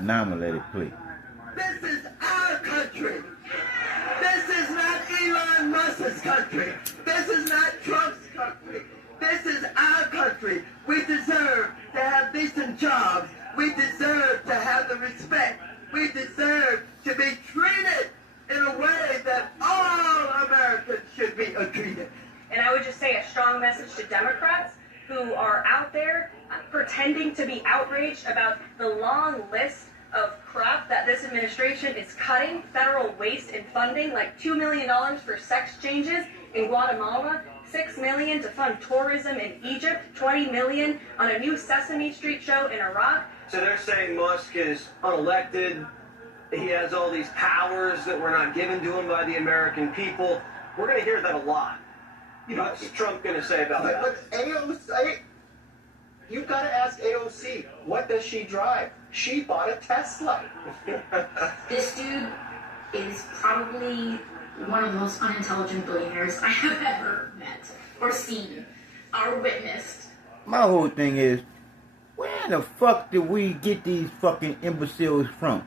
Now I'm gonna let it play. This is our country. This is not Elon Musk's country. This is not Trump's country. This is our country. We deserve to have decent jobs. We deserve to have the respect. We deserve to be treated in a way that all Americans should be treated. And I would just say a strong message to Democrats who are out there pretending to be outraged about the long list of crap that this administration is cutting, federal waste and funding, like $2 million for sex changes in Guatemala, $6 million to fund tourism in Egypt, $20 million on a new Sesame Street show in Iraq. So they're saying Musk is unelected, he has all these powers that were not given to him by the American people. We're going to hear that a lot. What's Trump going to say about that? But AOC, you've got to ask AOC, what does she drive? She bought a Tesla. This dude is probably one of the most unintelligent billionaires I have ever met, or seen, or witnessed. My whole thing is, where the fuck did we get these fucking imbeciles from?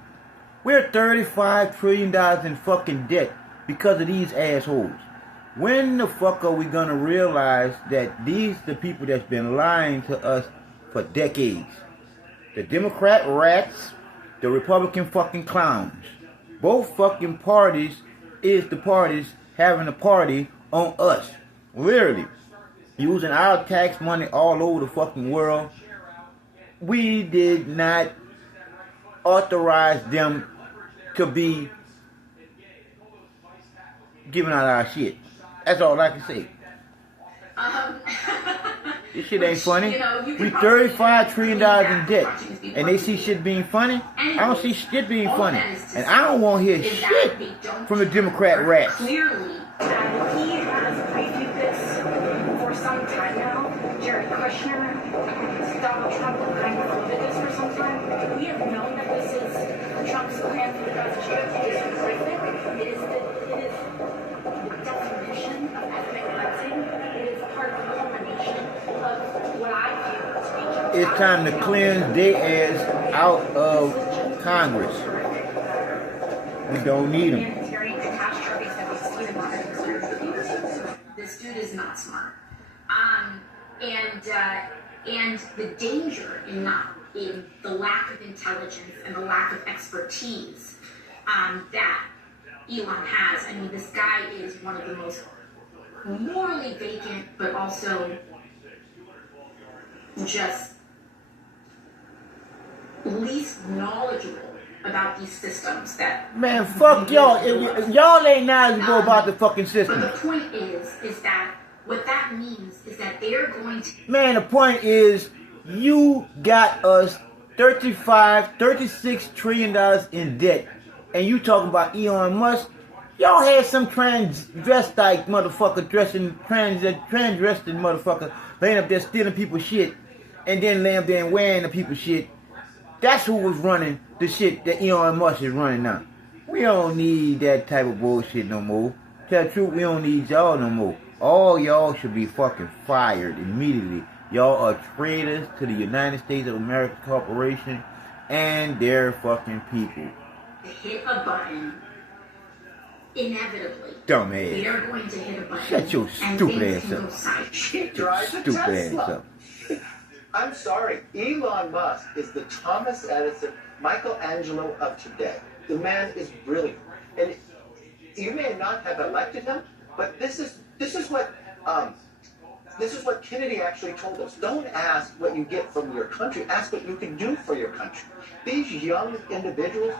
We're $35 trillion in fucking debt because of these assholes. When the fuck are we gonna realize that these the people that's been lying to us for decades? The Democrat rats, the Republican fucking clowns. Both fucking parties is the parties having a party on us. Literally. Using our tax money all over the fucking world. We did not authorize them to be giving out our shit. That's all I can say. This shit ain't funny. We $35 trillion in debt. And they see shit being funny? I don't see shit being funny. And I don't want to hear shit from the Democrat rats. Clearly, he has previewed this for some time now. Jared Kushner, Donald Trump have kind of floated this for some time. We have known that this is Trump's plan for the Gaza Strip. It is horrific. It is the definition of ethnic cleansing. It is part of the culmination of what I feel to be It's time to cleanse their ass out of Congress. We don't need them. This dude is not smart. And the danger in the lack of intelligence and the lack of expertise that Elon has. I mean, this guy is one of the most morally vacant, but also just least knowledgeable about these systems that... Man, fuck y'all. Y'all ain't knowledgeable about the fucking system. But the point is that what that means is that they're going to... Man, the point is, you got us $36 trillion in debt. And you talking about Elon Musk? Y'all had some transvestite motherfucker transvested motherfucker laying up there stealing people's shit. And then laying up there and wearing the people's shit. That's who was running the shit that Elon Musk is running now. We don't need that type of bullshit no more. Tell the truth, we don't need y'all no more. All y'all should be fucking fired immediately. Y'all are traitors to the United States of America Corporation and their fucking people. Hit a button, inevitably. Dumbass. They're going to hit a button. Shut your stupid ass up. She drives a Stupid Tesla. ass up. I'm sorry, Elon Musk is the Thomas Edison, Michelangelo of today. The man is brilliant. And you may not have elected him, but this is what Kennedy actually told us. Don't ask what you get from your country, ask what you can do for your country. These young individuals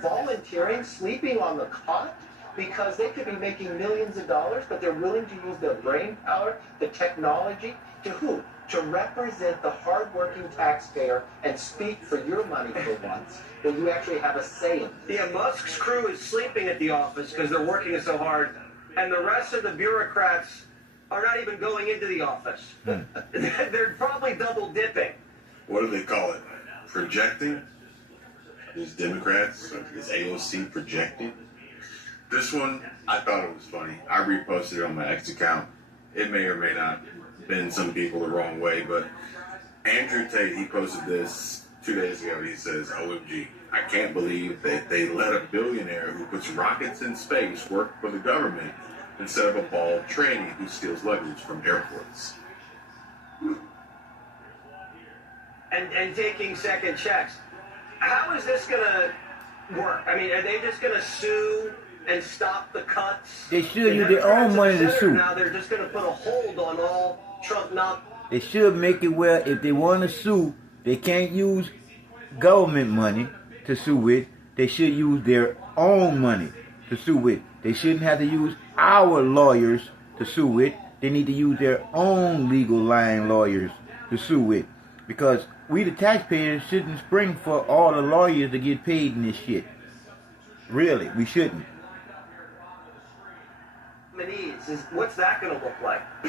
volunteering, sleeping on the cot, because they could be making millions of dollars, but they're willing to use their brain power, the technology, to who? To represent the hardworking taxpayer and speak for your money for once, when you actually have a say in this. Yeah, Musk's crew is sleeping at the office because they're working so hard, and the rest of the bureaucrats are not even going into the office. They're probably double dipping. What do they call it? Projecting? These Democrats, is AOC projecting? This one, I thought it was funny. I reposted it on my X account. It may or may not bend some people the wrong way, but Andrew Tate, he posted this 2 days ago, he says, OMG, I can't believe that they let a billionaire who puts rockets in space work for the government instead of a bald tranny who steals luggage from airports. And taking second checks. How is this going to work? I mean, are they just going to sue and stop the cuts? They should use their own money to sue. Now they're just going to put a hold on all Trump not. They should make it where if they want to sue, they can't use government money to sue with. They should use their own money to sue with. They shouldn't have to use our lawyers to sue with. They need to use their own legal line lawyers to sue with. Because we the taxpayers shouldn't spring for all the lawyers to get paid in this shit. Really, we shouldn't. What's that going to look like? I,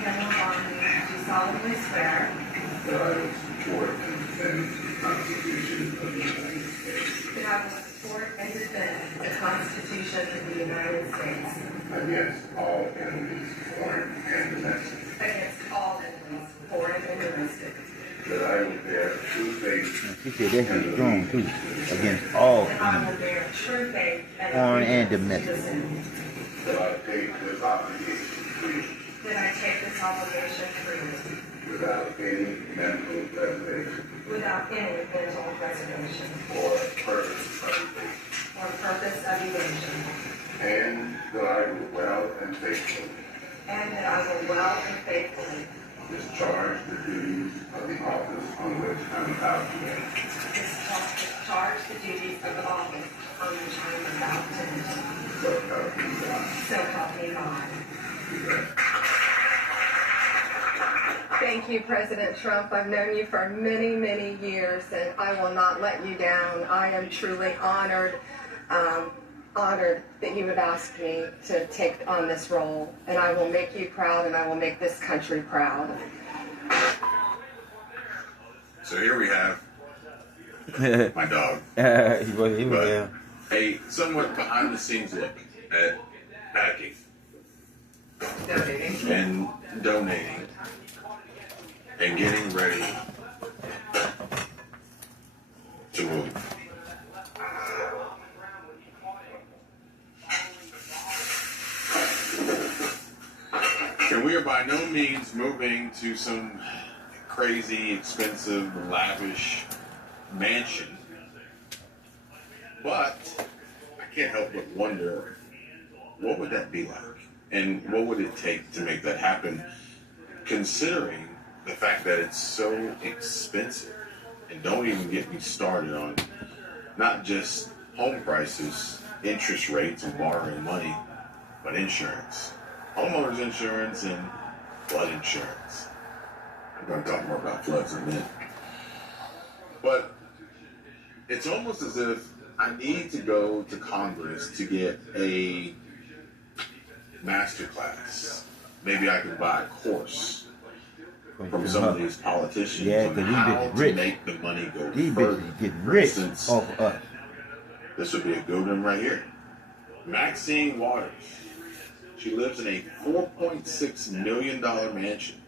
Kendall Harmony, do solemnly swear That I will support and defend the Constitution of the United States that I will support and defend the Constitution of the United States against all enemies, foreign and domestic. against all enemies, foreign and domestic. That I will bear true faith She said that's strong too. Against all That I will enemies, bear true faith foreign and allegiance domestic. to the same. that I take this obligation freely That I take this obligation freely, without any mental reservation without any mental reservation or purpose of evasion. or purpose of evasion, And that I will well and faithfully and that I will well and faithfully discharge the duties of the office on which I'm about to enter. discharge the duties of the office on which I am about to enter. So help me God. So help me God. Thank you, President Trump. I've known you for many, many years, and I will not let you down. I am truly honored that you have asked me to take on this role, and I will make you proud, and I will make this country proud. So here we have my dog. He was there. A somewhat behind the scenes look at packing and donating and getting ready to move. And we are by no means moving to some crazy, expensive, lavish mansion. But I can't help but wonder, what would that be like? And what would it take to make that happen, considering the fact that it's so expensive? And don't even get me started on not just home prices, interest rates, and borrowing money, but insurance. Homeowners insurance and flood insurance. I'm going to talk more about floods in a minute. But it's almost as if I need to go to Congress to get a master class. Maybe I can buy a course from some of these politicians on how to make the money go These further. bitches getting For rich instance, off of us. this would be a good one right here. Maxine Waters. She lives in a $4.6 million mansion,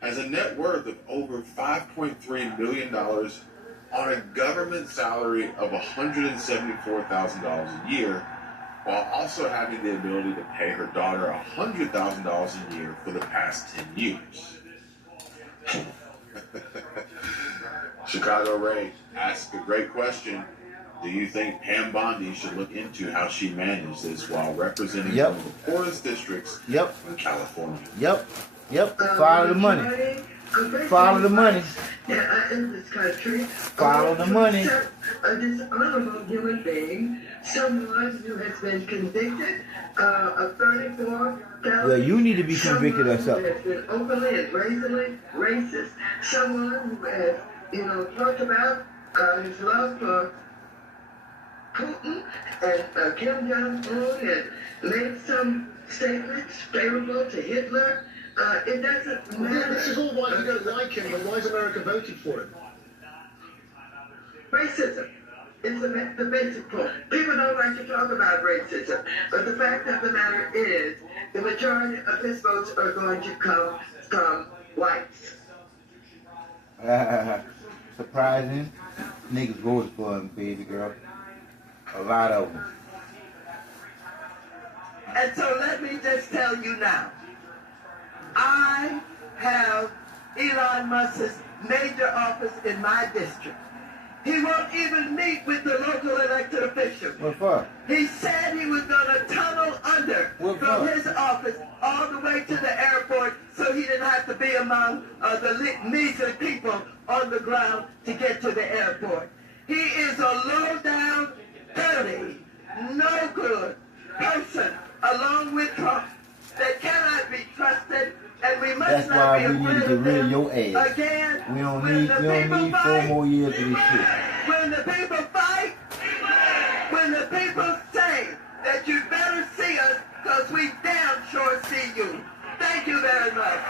has a net worth of over $5.3 million on a government salary of $174,000 a year, while also having the ability to pay her daughter $100,000 a year for the past 10 years. Chicago Ray asked a great question. Do you think Pam Bondi should look into how she managed this while representing one of the poorest districts in California? Follow the money. Follow the money. In this country, Follow the money. A dishonorable human being, someone who has been convicted of 34 felonies. Well, you need to be convicted of Someone something. who has been openly and brazenly racist. Someone who has, talked about his love for Putin and Kim Jong-un and made some statements favorable to Hitler. It doesn't matter. This is all why you don't like him, and why has America voted for him? Racism is the basic point. People don't like to talk about racism, but the fact of the matter is the majority of his votes are going to come from whites. surprising. Niggas voted for him, baby girl. A lot of them. And so let me just tell you now, I have Elon Musk's major office in my district. He won't even meet with the local elected officials. What for? He said he was going to tunnel under from his office all the way to the airport so he didn't have to be among the measly people on the ground to get to the airport. He is a low-down, dirty, no good person, along with Trump, that cannot be trusted, and we must That's not why be we need afraid to get of rid of them your ass. again. We don't When need the people 4 fight, more years of this shit. when the people fight, when the people say that you better see us, because we damn sure see you. Thank you very much.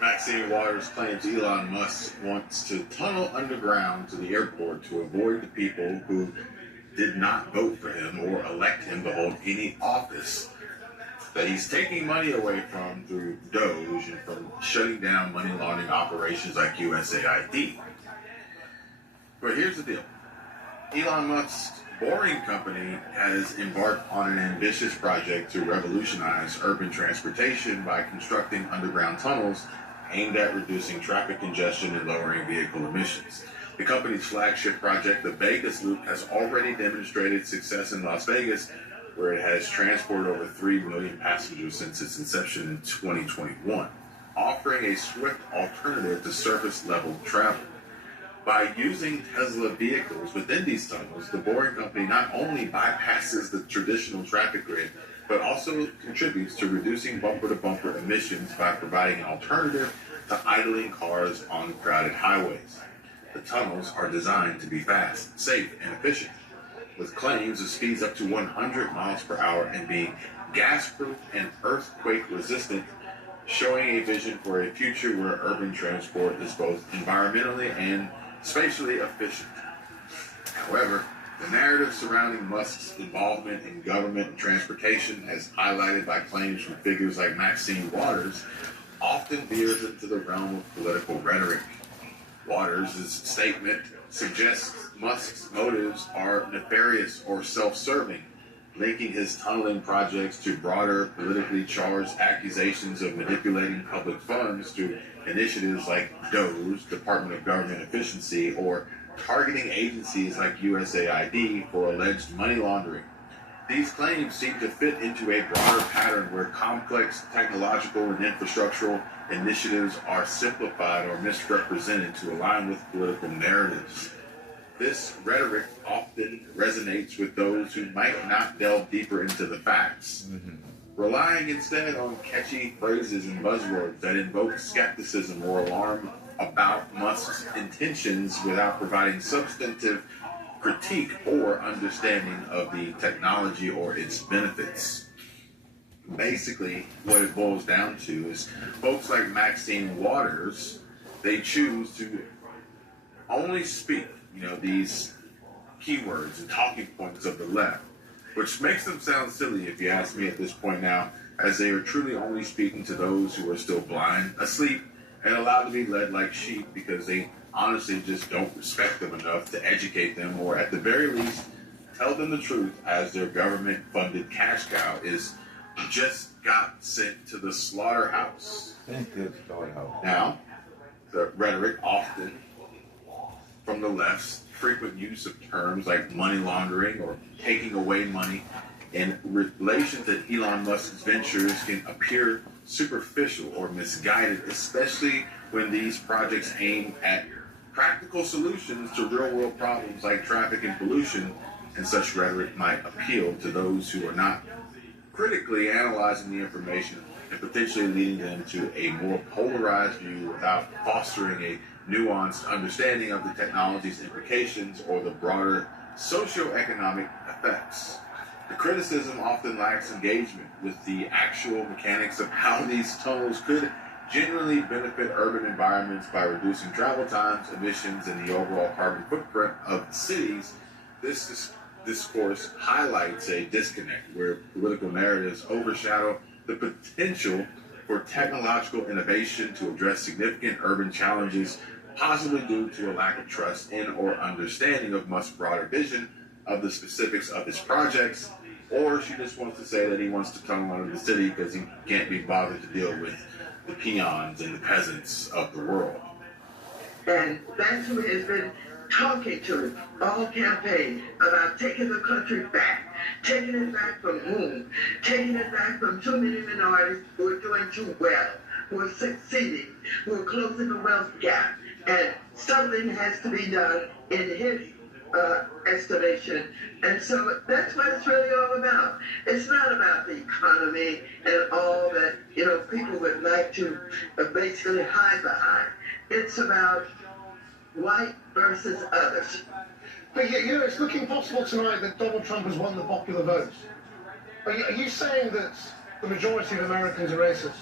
Maxine Waters claims Elon Musk wants to tunnel underground to the airport to avoid the people who did not vote for him or elect him to hold any office that he's taking money away from through Doge and from shutting down money laundering operations like USAID. But here's the deal. Elon Musk's Boring Company has embarked on an ambitious project to revolutionize urban transportation by constructing underground tunnels aimed at reducing traffic congestion and lowering vehicle emissions. The company's flagship project, the Vegas Loop, has already demonstrated success in Las Vegas, where it has transported over 3 million passengers since its inception in 2021, offering a swift alternative to surface-level travel. By using Tesla vehicles within these tunnels, the Boring Company not only bypasses the traditional traffic grid, but also contributes to reducing bumper-to-bumper emissions by providing an alternative to idling cars on crowded highways. The tunnels are designed to be fast, safe, and efficient, with claims of speeds up to 100 miles per hour and being gas-proof and earthquake-resistant, showing a vision for a future where urban transport is both environmentally and spatially efficient. However, the narrative surrounding Musk's involvement in government and transportation, as highlighted by claims from figures like Maxine Waters, often veers into the realm of political rhetoric. Waters' statement suggests Musk's motives are nefarious or self-serving, linking his tunneling projects to broader politically charged accusations of manipulating public funds through initiatives like Doge, Department of Government Efficiency, or targeting agencies like USAID for alleged money laundering. These claims seem to fit into a broader pattern where complex technological and infrastructural initiatives are simplified or misrepresented to align with political narratives. This rhetoric often resonates with those who might not delve deeper into the facts, relying instead on catchy phrases and buzzwords that invoke skepticism or alarm about Musk's intentions without providing substantive critique or understanding of the technology or its benefits. Basically, what it boils down to is folks like Maxine Waters, they choose to only speak, these keywords and talking points of the left, which makes them sound silly if you ask me at this point now, as they are truly only speaking to those who are still blind, asleep, and allowed to be led like sheep because they honestly just don't respect them enough to educate them, or at the very least, tell them the truth, as their government-funded cash cow is just got sent to the slaughterhouse. Now, the rhetoric often from the left's frequent use of terms like money laundering or taking away money in relation to Elon Musk's ventures can appear superficial or misguided, especially when these projects aim at practical solutions to real-world problems like traffic and pollution, and such rhetoric might appeal to those who are not critically analyzing the information and potentially leading them to a more polarized view without fostering a nuanced understanding of the technology's implications or the broader socioeconomic effects. The criticism often lacks engagement with the actual mechanics of how these tunnels could genuinely benefit urban environments by reducing travel times, emissions, and the overall carbon footprint of cities. This discourse highlights a disconnect where political narratives overshadow the potential for technological innovation to address significant urban challenges possibly due to a lack of trust in or understanding of Musk's broader vision of the specifics of his projects, or she just wants to say that he wants to come out of the city because he can't be bothered to deal with the peons and the peasants of the world. And that's who has been talking to all campaign about taking the country back. Taking it back from whom? Taking it back from too many minorities who are doing too well, who are succeeding, who are closing the wealth gap. And something has to be done in his estimation. And so that's what it's really all about. It's not about the economy and all that, people would like to basically hide behind. It's about white versus others. But it's looking possible tonight that Donald Trump has won the popular vote. Are you saying that the majority of Americans are racist?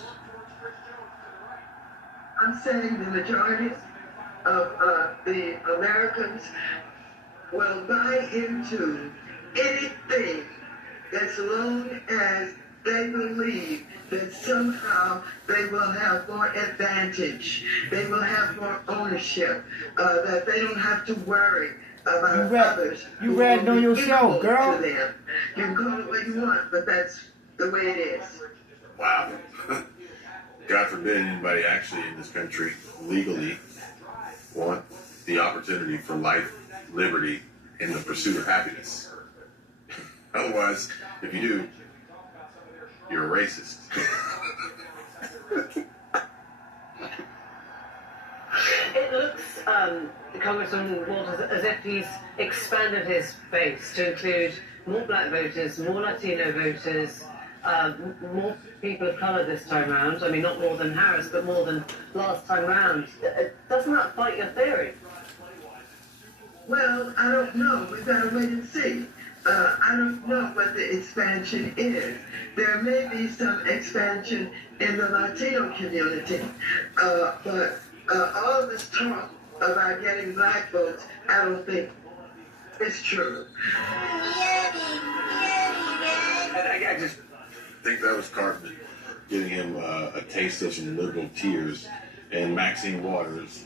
I'm saying the majority of the Americans will buy into anything as long as they believe that somehow they will have more advantage, they will have more ownership, that they don't have to worry about others. You read it on yourself, girl. To them. You can call it what you want, but that's the way it is. Wow. God forbid anybody actually in this country legally want the opportunity for life, liberty, and the pursuit of happiness. Otherwise, if you do, you're a racist. It looks, Congressman Walters, as if he's expanded his base to include more black voters, more Latino voters, more people of colour this time round. I mean, not more than Harris, but more than last time round. Doesn't that fight your theory? Well, I don't know. We've got to wait and see. I don't know what the expansion is. There may be some expansion in the Latino community, but all of this talk about getting black votes, I don't think it's true. I just think that was Cartman giving him a taste of some liberal tears, and Maxine Waters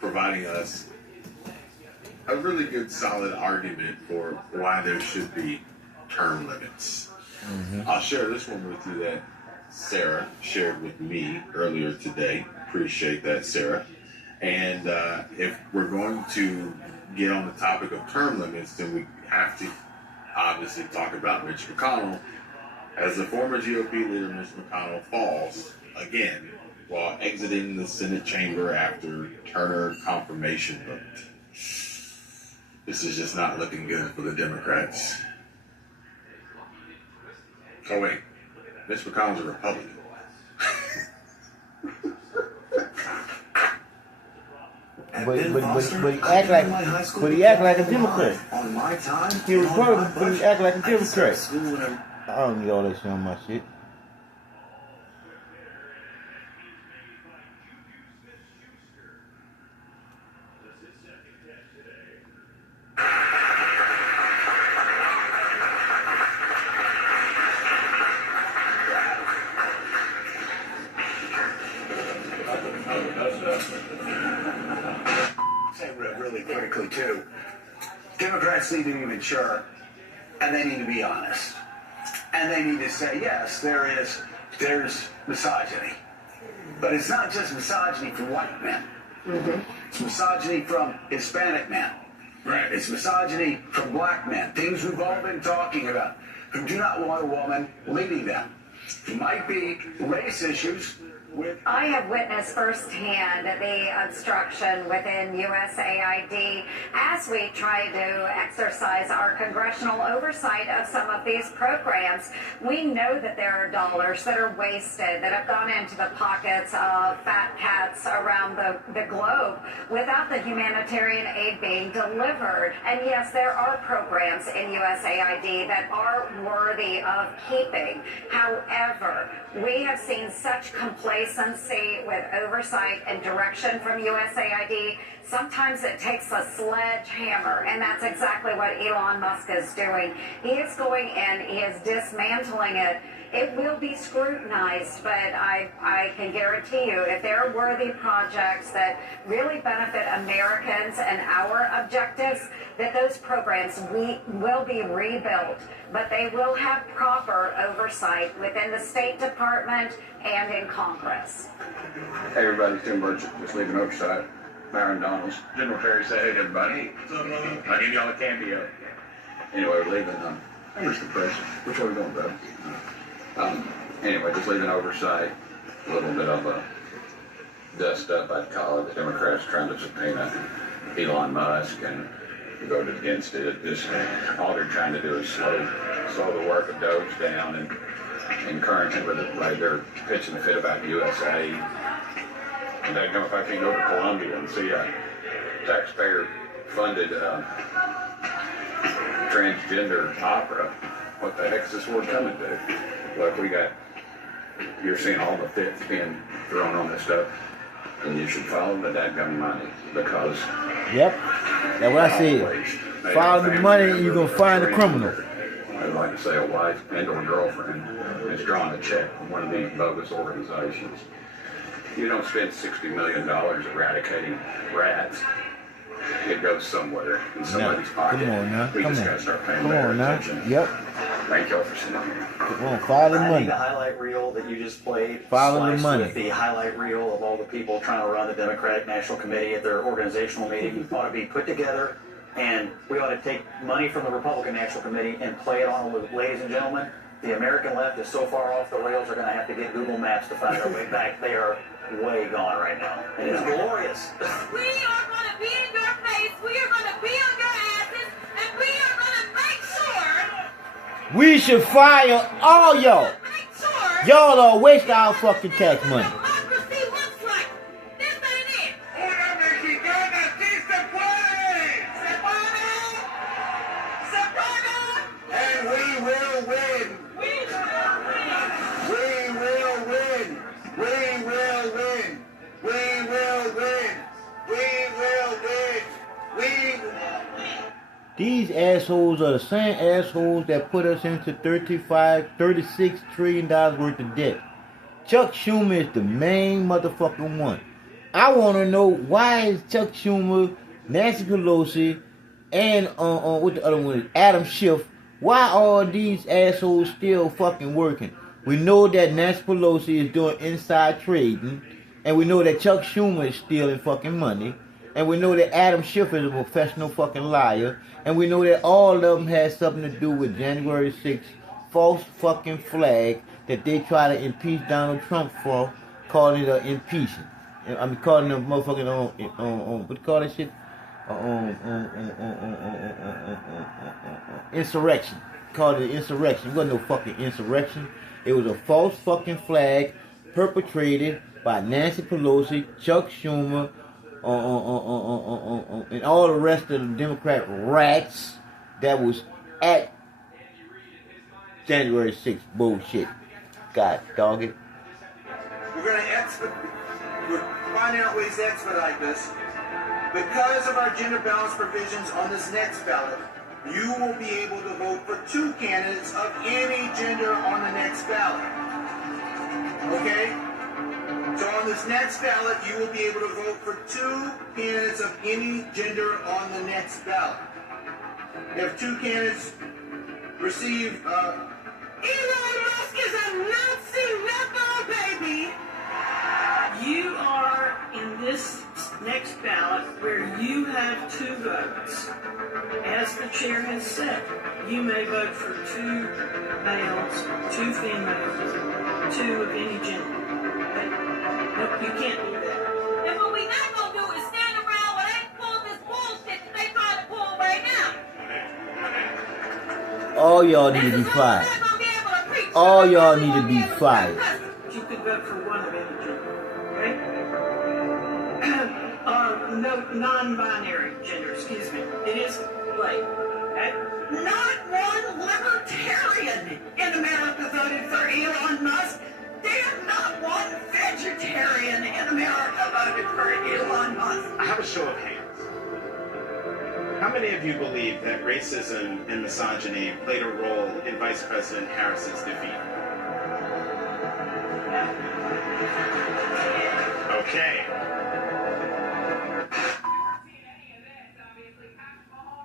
providing us a really good, solid argument for why there should be term limits. Mm-hmm. I'll share this one with you that Sarah shared with me earlier today. Appreciate that, Sarah. And if we're going to get on the topic of term limits, then we have to obviously talk about Mitch McConnell. As the former GOP leader, Mitch McConnell, falls again while exiting the Senate chamber after Turner confirmation vote. This is just not looking good for the Democrats. Oh wait, Mitch McConnell's a Republican. But he act like a Democrat. On my time, He was Republican, but he act like a Democrat. I don't need all that shit on my shit. Really critically too. Democrats need to be mature, and they need to be honest, and they need to say yes, there's misogyny, but it's not just misogyny from white men. Mm-hmm. It's misogyny from Hispanic men. Right. It's misogyny from black men. Things we've all been talking about, who do not want a woman leading them. It might be race issues. I have witnessed firsthand the obstruction within USAID as we try to exercise our congressional oversight of some of these programs. We know that there are dollars that are wasted, that have gone into the pockets of fat cats around the globe without the humanitarian aid being delivered. And yes, there are programs in USAID that are worthy of keeping. However, we have seen such complacency with oversight and direction from USAID Sometimes it takes a sledgehammer, and that's exactly what Elon Musk is doing. He is going and he is dismantling it. It will be scrutinized, but I can guarantee you, if there are worthy projects that really benefit Americans and our objectives, that those programs will be rebuilt, but they will have proper oversight within the State Department and in Congress. Hey everybody, Tim Burchett, just leaving Oversight. Myron Donalds. General Terry said, hey everybody. I'll give y'all a cameo. Anyway, we're leaving. Where's the press? Which way are we going, bro? Anyway, just leaving Oversight. A little bit of a dust up, I'd call it. The Democrats trying to subpoena Elon Musk and voted against it. Just all they're trying to do is slow the work of Doge down and currently with it, like they're pitching a fit about USA. And they know if I can go to Colombia and see a taxpayer-funded transgender opera, what the heck is this world coming to? Look, you're seeing all the fits being thrown on this stuff, and you should follow the dadgum money because. Yep, that's what I said. Follow the money, and you're gonna find the criminal. I'd like to say a wife and or girlfriend is drawing a check from one of these bogus organizations. You don't spend $60 million eradicating rats. It goes somewhere in somebody's pocket. Come on now. We just gotta start paying better attention. Yep. Thank y'all for sitting here. Come on, follow the I money. think the highlight reel that you just played, Follow the sliced money. with the highlight reel of all the people trying to run the Democratic National Committee at their organizational meeting ought to be put together, and we ought to take money from the Republican National Committee and play it on with, ladies and gentlemen, the American left is so far off the rails, they're going to have to get Google Maps to find their way back. They are way gone right now, and it's glorious. We are going to be in your face, we are going to be on your asses, and we are going to make sure. We should fire all y'all. Y'all are wasting our fucking tax money. And we will win. We will win. We will win. We will win. We will win. We These assholes are the same assholes that put us into $36 trillion worth of debt. Chuck Schumer is the main motherfucking one. I want to know why is Chuck Schumer, Nancy Pelosi, and what the other one is, Adam Schiff, why are these assholes still fucking working? We know that Nancy Pelosi is doing inside trading, and we know that Chuck Schumer is stealing fucking money, and we know that Adam Schiff is a professional fucking liar, and we know that all of them had something to do with January 6th false fucking flag that they try to impeach Donald Trump for, calling it an impeachment. I mean, calling them motherfucking what do you call that shit? Insurrection. Called it insurrection. It wasn't no fucking insurrection. It was a false fucking flag perpetrated by Nancy Pelosi, Chuck Schumer, and all the rest of the Democrat rats that was at January 6th bullshit. God dog it. We're going to we're finding out ways to expedite this. Because of our gender balance provisions on this next ballot, you will be able to vote for 2 candidates of any gender on the next ballot. Okay? So on this next ballot, you will be able to vote for 2 candidates of any gender on the next ballot. If 2 candidates receive, Elon Musk is a Nazi rebel, baby! You are in this next ballot where you have 2 votes. As the chair has said, you may vote for 2 males, 2 females, 2 of any gender. Okay? Nope, you can't do that. And what we not gonna do is stand around while they pull this bullshit that they trying to pull right now. All y'all need to be fired. All y'all need to be fired. You could vote for 1 of any gender, okay? Non-binary gender, excuse me. It is like, okay? not one libertarian in America voted for Elon Musk. Damn, not one vegetarian in America voted for Elon Musk. I have a show of hands. How many of you believe that racism and misogyny played a role in Vice President Harris's defeat? Okay.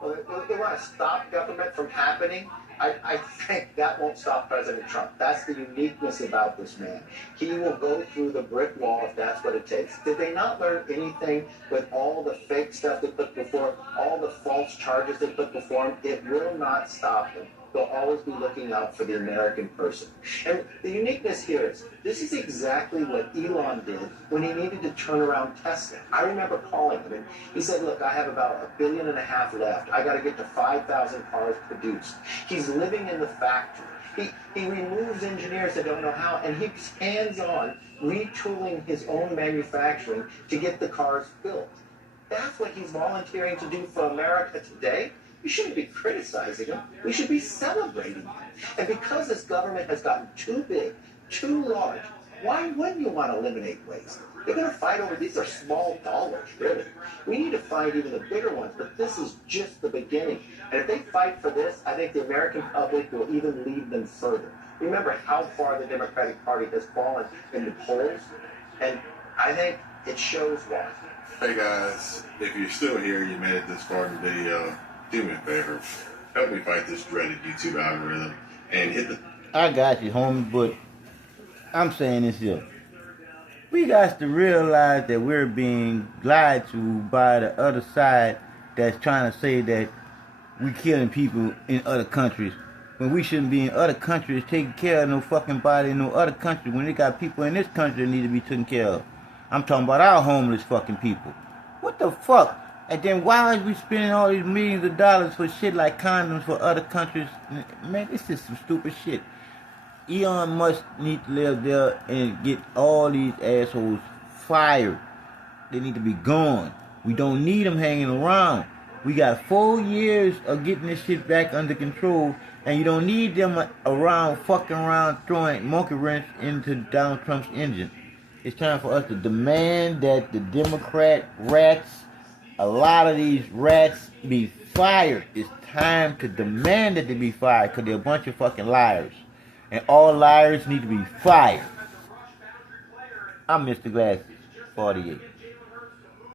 Well, they want to stop government from happening. I think that won't stop President Trump. That's the uniqueness about this man. He will go through the brick wall if that's what it takes. Did they not learn anything with all the fake stuff they put before him, all the false charges they put before him? It will not stop them. They'll always be looking out for the American person. And the uniqueness here is, this is exactly what Elon did when he needed to turn around Tesla. I remember calling him, and he said, look, I have about $1.5 billion left. I got to get to 5,000 cars produced. He's living in the factory. He removes engineers that don't know how, and he's hands-on retooling his own manufacturing to get the cars built. That's what he's volunteering to do for America today. We shouldn't be criticizing him. We should be celebrating him. And because this government has gotten too big, too large, why wouldn't you want to eliminate waste? They're going to fight over these are small dollars, really. We need to fight even the bigger ones, but this is just the beginning. And if they fight for this, I think the American public will even lead them further. Remember how far the Democratic Party has fallen in the polls, and I think it shows why. Hey guys, if you're still here, you made it this far in the video, do me a favor, help me fight this dreaded YouTube algorithm and hit the... I got you, homie, but I'm saying this here. We got to realize that we're being lied to by the other side that's trying to say that we killing people in other countries when we shouldn't be in other countries taking care of no fucking body in no other country when they got people in this country that need to be taken care of. I'm talking about our homeless fucking people. What the fuck? And then why are we spending all these millions of dollars for shit like condoms for other countries? Man, this is some stupid shit. Elon Musk need to live there and get all these assholes fired. They need to be gone. We don't need them hanging around. We got 4 years of getting this shit back under control, and you don't need them around, fucking around, throwing monkey wrench into Donald Trump's engine. It's time for us to demand that the Democrat rats, a lot of these rats, be fired. It's time to demand that they be fired because they're a bunch of fucking liars. And all liars need to be fired. I'm Mr. Glasses, 48.